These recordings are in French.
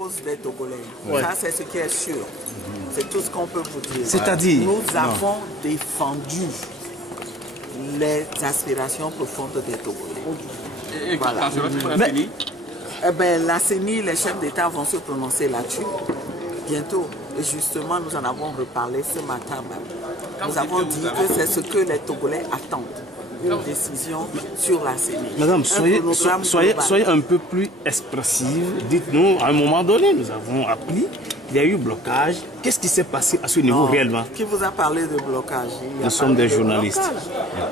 Des Togolais. Ouais. Ça, c'est ce qui est sûr. C'est tout ce qu'on peut vous dire. C'est-à-dire, nous avons défendu les aspirations profondes des Togolais. Et voilà. Eh bien, la CENI, les chefs d'État vont se prononcer là-dessus bientôt. Et justement, nous en avons reparlé ce matin même. Nous avons dit que c'est ce que les Togolais attendent. Une décision sur la CENI. Madame, soyez un peu plus expressive. Dites-nous, à un moment donné, nous avons appris qu'il y a eu blocage. Qu'est-ce qui s'est passé à ce niveau réellement? Qui vous a parlé de blocage? Nous sommes des journalistes.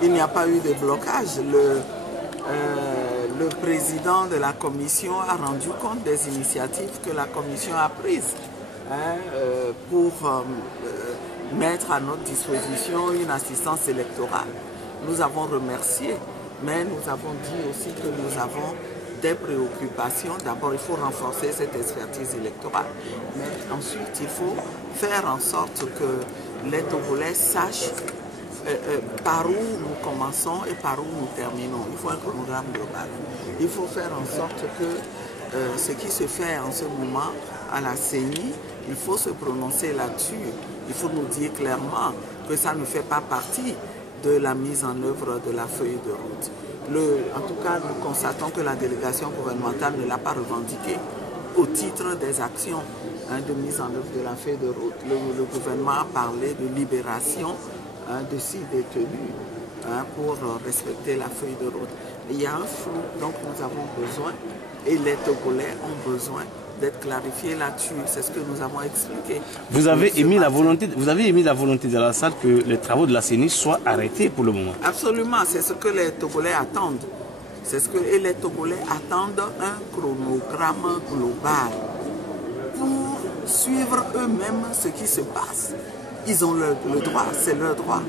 Il n'y a pas eu de blocage. Le président de la commission a rendu compte des initiatives que la commission a prises pour mettre à notre disposition une assistance électorale. Nous avons remercié, mais nous avons dit aussi que nous avons des préoccupations. D'abord, il faut renforcer cette expertise électorale. Mais ensuite, il faut faire en sorte que les Togolais sachent par où nous commençons et par où nous terminons. Il faut un chronogramme global. Il faut faire en sorte que ce qui se fait en ce moment à la CENI, il faut se prononcer là-dessus. Il faut nous dire clairement que ça ne fait pas partie de la mise en œuvre de la feuille de route. En tout cas, nous constatons que la délégation gouvernementale ne l'a pas revendiqué au titre des actions de mise en œuvre de la feuille de route. Le gouvernement a parlé de libération de 6 détenus pour respecter la feuille de route. Il y a un flou dont nous avons besoin et les Togolais ont besoin d'être clarifiés là-dessus. C'est ce que nous avons expliqué. Vous avez émis la volonté de la salle que les travaux de la CENI soient arrêtés pour le moment. Absolument, c'est ce que les Togolais attendent. Et les Togolais attendent un chronogramme global pour suivre eux-mêmes ce qui se passe. Ils ont le droit, c'est leur droit.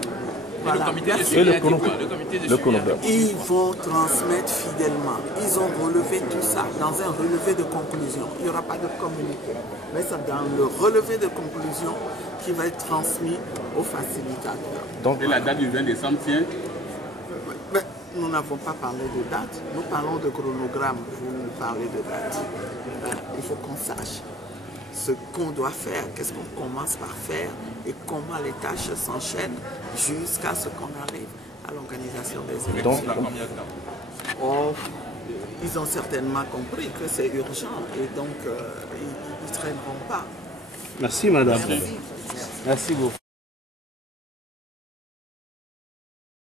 Voilà. Le chronogramme. Ils vont transmettre fidèlement. Ils ont relevé tout ça dans un relevé de conclusion. Il n'y aura pas de communiqué. Mais c'est dans le relevé de conclusion qui va être transmis aux facilitateurs. Donc, et la date du 20 décembre tient? Mais nous n'avons pas parlé de date. Nous parlons de chronogramme. Vous parlez de date. Il faut qu'on sache ce qu'on doit faire, qu'est-ce qu'on commence par faire et comment les tâches s'enchaînent jusqu'à ce qu'on arrive à l'organisation des élections. Oh, ils ont certainement compris que c'est urgent et donc ils ne traîneront pas. Merci madame. Merci. Merci beaucoup.